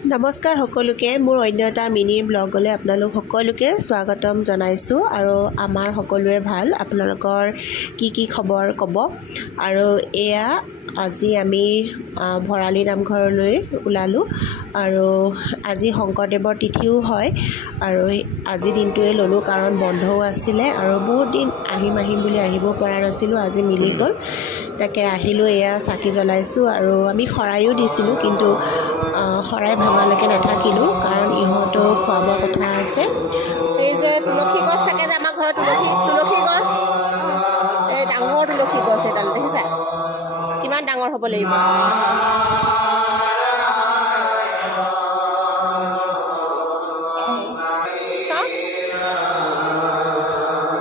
নমস্কাৰ সকলোকে মোৰ অন্য এটা মিনি ব্লগলৈ আপোনালোক সকলোকে স্বাগতম জনাইছো আৰু আমাৰ সকলোৰে ভাল আপোনালোকৰ কি খবৰ ক'ব আৰু এয়া আজি আমি ভৰালী নামঘৰলৈ ওলালো আৰু আজি শংকৰদেৱৰ তিথিও হয় আৰু আজি দিনটোৱে ললো কাৰণ বন্ধও আছিলে আৰু বহুত দিন আহিম বুলি আহিব পৰা নাছিলো আজি মিলি গ'ল তাকে আহিলো এয়া চাকি জ্বলাইছো আৰু আমি খৰাইও দিছিলো কিন্তু খৰাই ভাঙালৈকে নাথাকিলো কাৰণ ইহঁতৰ খোৱাব কথা আছে এই যে তুলসী গছ থাকে যে আমাৰ ঘৰত তুলসী গছ এই ডাঙৰ তুলসী গছ এডাল দেখিছা কিমান ডাঙৰ হ'ব লাগিব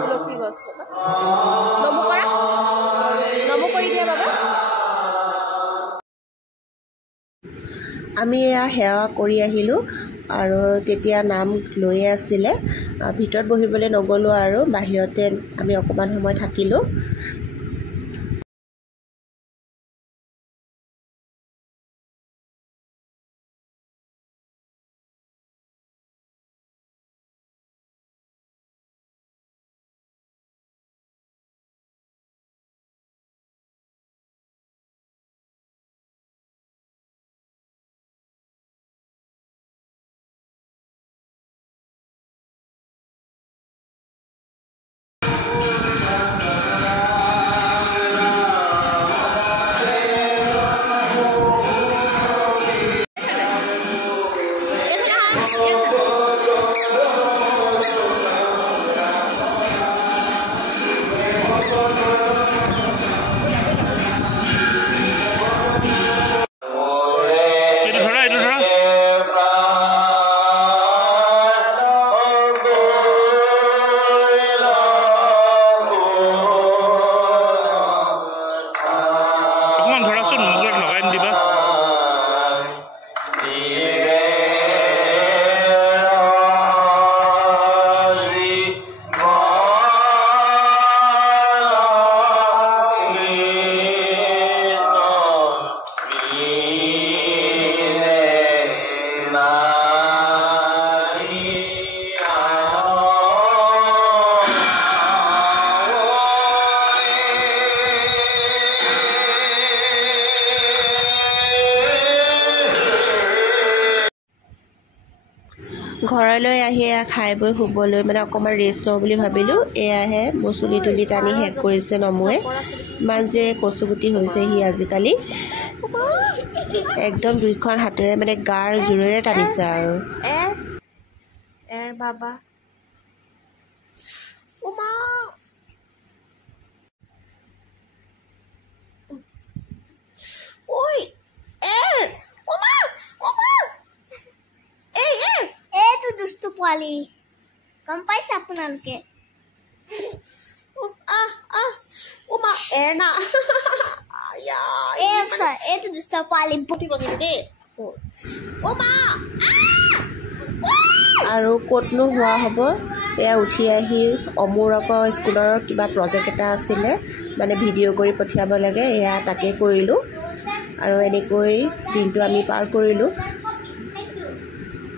তুলসী গছ নমো কৰি দিয়া বাবা আমি এয়া সেৱা কৰি আহিলো আৰু তেতিয়া নাম লৈয়ে আছিলে ভিতৰত বহিবলৈ নগলো আৰু বাহিৰতে আমি অকমান সময় থাকিলো ঘৰলৈ আহি খাই বৈ শুবলৈ মানে অকমান ৰেষ্ট লওঁ বুলি ভাবিলো এয়াহে মচুলি তুলি টানি হেক কৰিছে নমুৱে ইমান যে কচুগুটি হৈছে হি আজিকালি একদম দুইখন হাতেৰে মানে গাৰ জোৰেৰে টানিছে আৰু এৰ বাবা উমা ঐ এৰ উমা দুষ্টু পোৱালি গম পাইছে আপোনালোকে উমা এৰ না এইটো দুষ্ট পোৱালি আৰু ক'তনো হোৱা হ'ব এয়া উঠি আহি অমূৰকৰ স্কুলৰ কিবা প্ৰজেক্ট এটা আছিলে মানে ভিডিঅ' কৰি পঠিয়াব লাগে এয়া তাকে কৰিলোঁ আৰু এনেকৈ দিনটো আমি পাৰ কৰিলোঁ